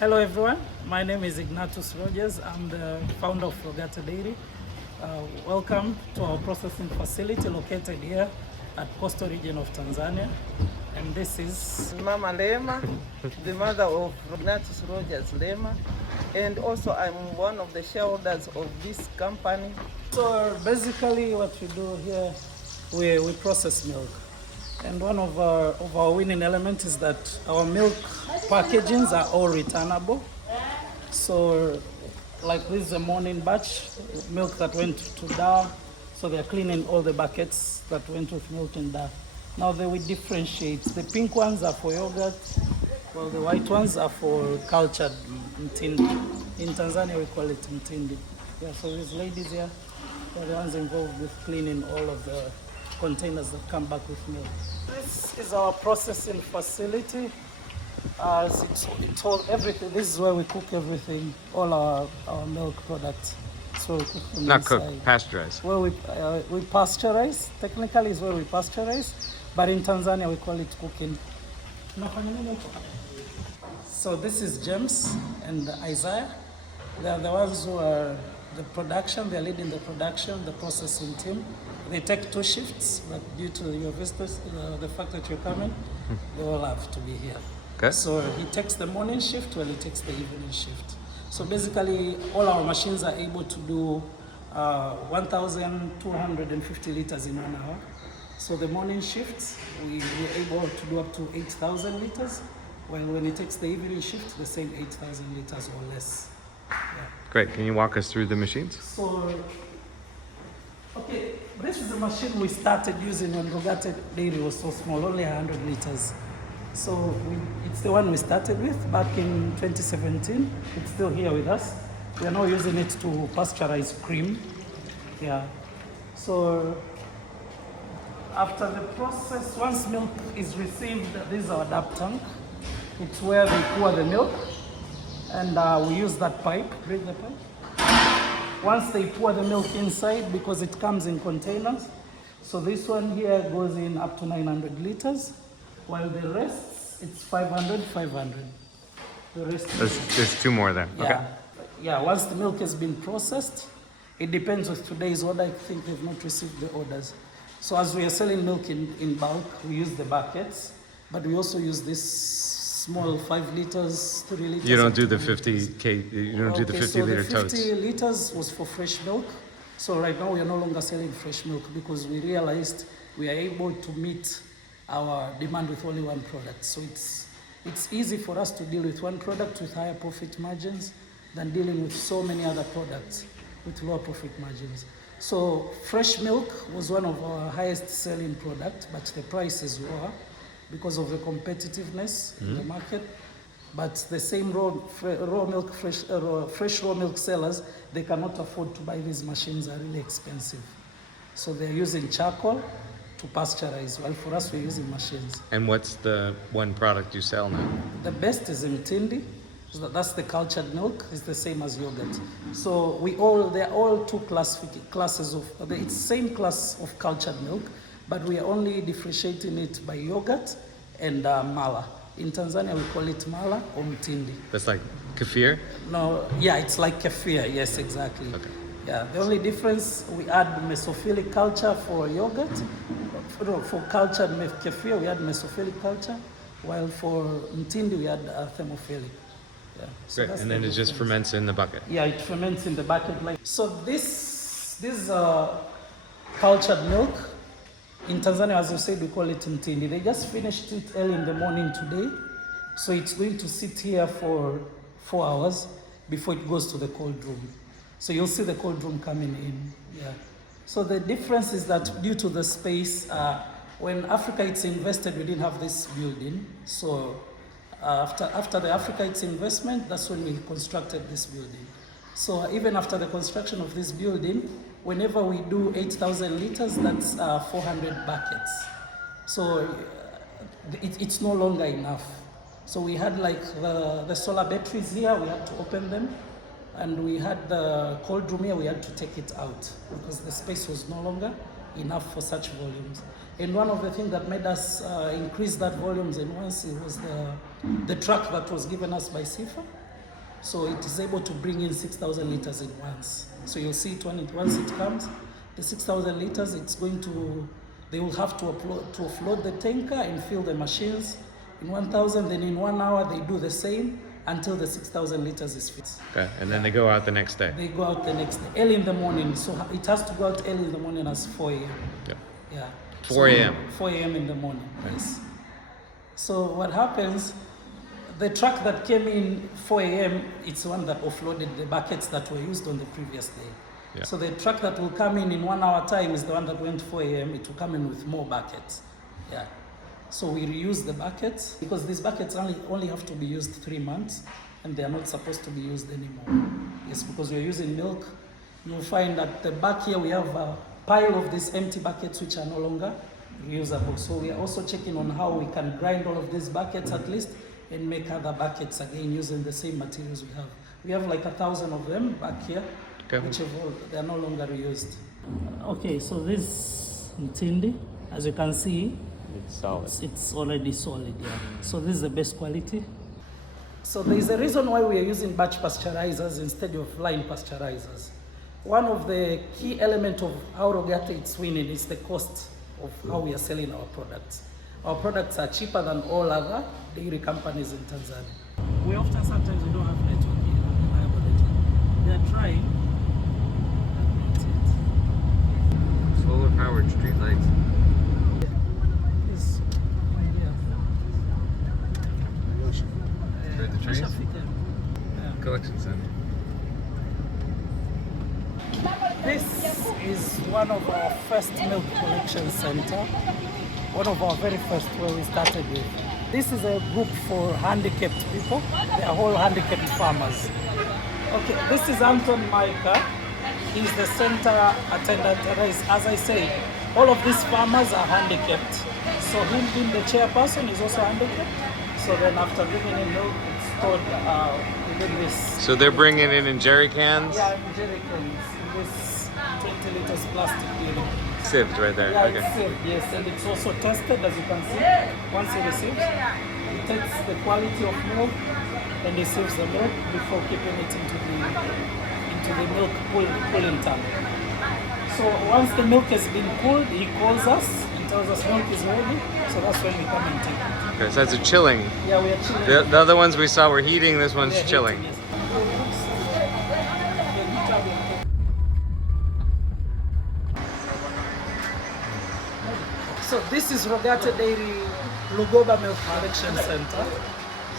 Hello everyone, my name is Ignatius Rogers. I'm the founder of Rogathe Dairy. Welcome to our processing facility located here at Coastal Region of Tanzania. And this is Mama Lema, the mother of Ignatius Rogers Lema, and also I'm one of the shareholders of this company. So basically what we do here, we process milk. And one of our winning elements is that our milk packagings are all returnable. So like this is a morning batch, milk that went to Dar. So they're cleaning all the buckets that went with milk in Dar. Now they will differentiate. The pink ones are for yogurt, while the white ones are for cultured mtindi. In Tanzania we call it mtindi. Yeah, so these ladies here, they're the ones involved with cleaning all of the containers that come back with milk. This is our processing facility. It's all everything. This is where we cook everything, all our milk products. So we cook them Not inside. cooked, pasteurized. Where we pasteurize. Technically, is where we pasteurize, but in Tanzania we call it cooking. So this is James and Isaiah. They are the ones who are the production. They're leading the production, the processing team. They take 2 shifts, but due to your visitors, the fact that you're coming, they all have to be here. Okay. So he takes the morning shift while he takes the evening shift. So basically, all our machines are able to do 1,250 liters in 1 hour. So the morning shifts, we're able to do up to 8,000 liters, while when he takes the evening shift, the same 8,000 liters or less. Yeah. Great. Can you walk us through the machines? So, okay, this is the machine we started using when Rogathe Dairy was so small, only 100 liters. So it's the one we started with back in 2017. It's still here with us. We are now using it to pasteurize cream. Yeah. So after the process, once milk is received, this is our DAP tank. It's where they pour the milk, and we use that pipe. Break the pipe. Once they pour the milk inside, because it comes in containers, so this one here goes in up to 900 liters, while the rest, it's 500. The rest There's 2 more there. yeah. Okay. Yeah, once the milk has been processed, it depends with today's order. I think they've not received the orders. So as we are selling milk in bulk, we use the buckets, but we also use this small 5 liters, 3 liters. You don't up do to the 1 50 liters. you don't do the 50 liter so the 50 totes. liters was for fresh milk. So right now we are no longer selling fresh milk because we realized we are able to meet our demand with only one product. So it's easy for us to deal with one product with higher profit margins than dealing with so many other products with lower profit margins. So fresh milk was one of our highest selling products, but the price is lower because of the competitiveness in the market. But the same fresh raw milk sellers, they cannot afford to buy these machines, are really expensive. So they're using charcoal to pasteurize, while for us we're using machines. And what's the one product you sell now? The best is mtindi. So that's the cultured milk. It's the same as yogurt. So they're all 2 classes of, it's the same class of cultured milk, but we are only differentiating it by yogurt and mala. In Tanzania we call it mala or mtindi. That's like kefir? No, yeah, it's like kefir. Yes, exactly. Okay. Yeah, the only difference, we add mesophilic culture for yogurt. For cultured kefir, we add mesophilic culture, while for mtindi, we add thermophilic. Yeah. So Great. And then it just ferments in the bucket. Yeah, it ferments in the bucket. So this cultured milk, in Tanzania, as I said, we call it mtindi. They just finished it early in the morning today. So it's going to sit here for 4 hours before it goes to the cold room. So you'll see the cold room coming in. Yeah. So the difference is that due to the space, when Africa Eats invested, we didn't have this building. So after the Africa Eats investment, that's when we constructed this building. So even after the construction of this building, whenever we do 8,000 liters, that's 400 buckets. So it's no longer enough. So we had like the solar batteries here, we had to open them. And we had the cold room here, we had to take it out because the space was no longer enough for such volumes. And one of the things that made us increase that volumes in once, it was the truck that was given us by SIFA. So it is able to bring in 6,000 liters at once. So you'll see it once it comes, the 6,000 liters, it's going to, they will have to offload the tanker and fill the machines in 1,000. Then in 1 hour, they do the same until the 6,000 liters is fixed. Okay, and then they go out the next day. They go out the next day, early in the morning. So it has to go out early in the morning as 4 a.m. Yep. Yeah. 4 a.m. 4 a.m. in the morning, yes. So what happens, the truck that came in 4 a.m., it's the one that offloaded the buckets that were used on the previous day. Yeah. So the truck that will come in 1 hour time is the one that went 4 a.m. It will come in with more buckets. Yeah. So we reuse the buckets because these buckets only have to be used 3 months and they are not supposed to be used anymore. Yes, because we are using milk. You will find at the back here we have a pile of these empty buckets which are no longer reusable. So we are also checking on how we can grind all of these buckets at least and make other buckets again using the same materials we have. We have like 1,000 of them back here, Okay. which they are no longer reused. Okay, so this Ntindi, as you can see, It's solid. it's already solid, yeah. So this is the best quality. So there is a reason why we are using batch pasteurizers instead of line pasteurizers. One of the key elements of how Rogathe is winning is the cost of how we are selling our products. Our products are cheaper than all other dairy companies in Tanzania. We often sometimes we don't have network here, reliable network. They are trying. Solar powered street lights. This, Through the trees? yeah. Collection center. This is one of our first milk collection center. One of our very first where we started with. This is a group for handicapped people. They are all handicapped farmers. Okay, this is Anton Maika. He's the center attendant. As I say, all of these farmers are handicapped. So him being the chairperson is also handicapped. So then after bringing in milk, it's stored within this. So they're bringing it in jerry cans? Yeah, in jerry cans, in this 20 liters plastic unit. Sieved right there. Yeah, Okay. it's sealed, yes, and it's also tested, as you can see. Once it receives, it takes the quality of milk and it seals the milk before keeping it into the milk cooling tank. So once the milk has been cooled, he calls us and tells us milk is ready. So that's when we come and take it. Okay, so that's a chilling. Yeah, we are chilling. The other ones we saw were heating, this one's Yeah, chilling. yes. So this is Rogathe Dairy Lugoba Milk Collection Center.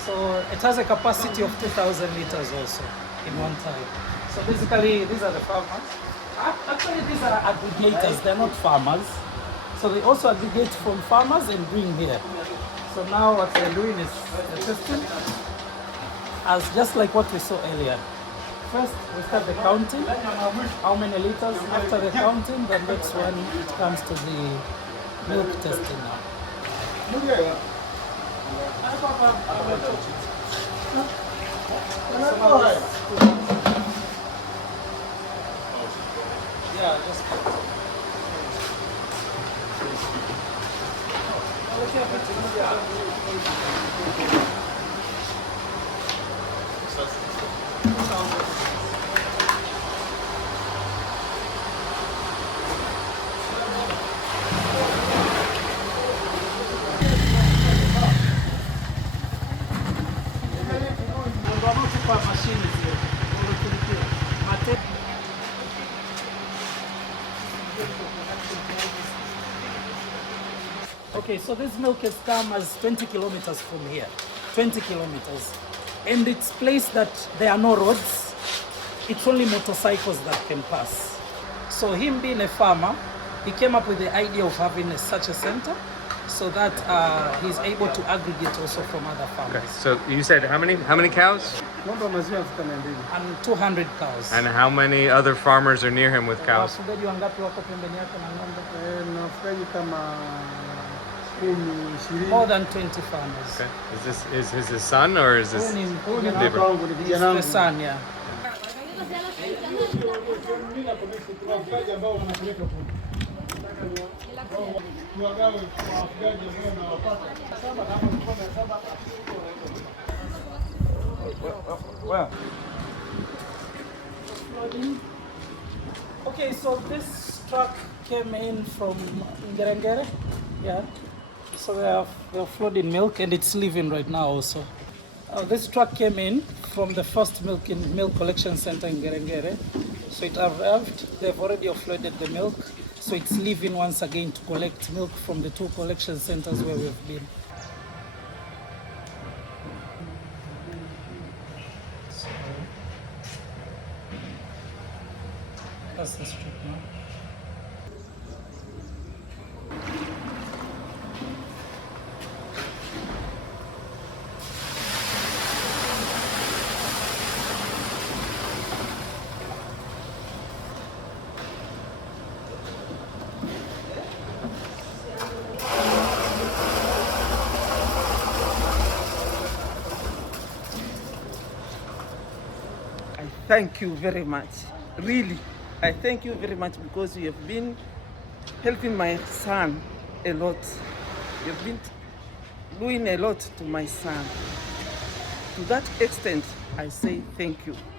So it has a capacity of 2,000 liters also in one time. So basically these are the farmers. Actually these are aggregators, they're not farmers. So they also aggregate from farmers and bring here. So now what they're doing is they're testing as just like what we saw earlier. First we start the counting, how many liters. After the counting, then that's when it comes to the milk testing now. Yeah, just Okay, so this milk has come as 20 kilometers from here. 20 kilometers. And it's placed that there are no roads. It's only motorcycles that can pass. So him being a farmer, he came up with the idea of having such a center so that he's able to aggregate also from other farmers. Okay, so you said how many cows? And 200 cows. And how many other farmers are near him with cows? Wafugaji wangapi wako pembeni yako na ng'ombe? Nafugaji kama 10, 20. More than 20 farmers. Okay. Is this his son or is this neighbor? He's the son, yeah. Wow. Flooding. Okay, so this truck came in from Ngerengere, yeah. So they're flooding milk and it's leaving right now also. This truck came in from the first milk collection center in Ngerengere. So it arrived, they've already offloaded the milk. So it's leaving once again to collect milk from the 2 collection centers where we've been. So that's the strip now. I thank you very much. Really, I thank you very much because you have been helping my son a lot. You've been doing a lot to my son. To that extent, I say thank you.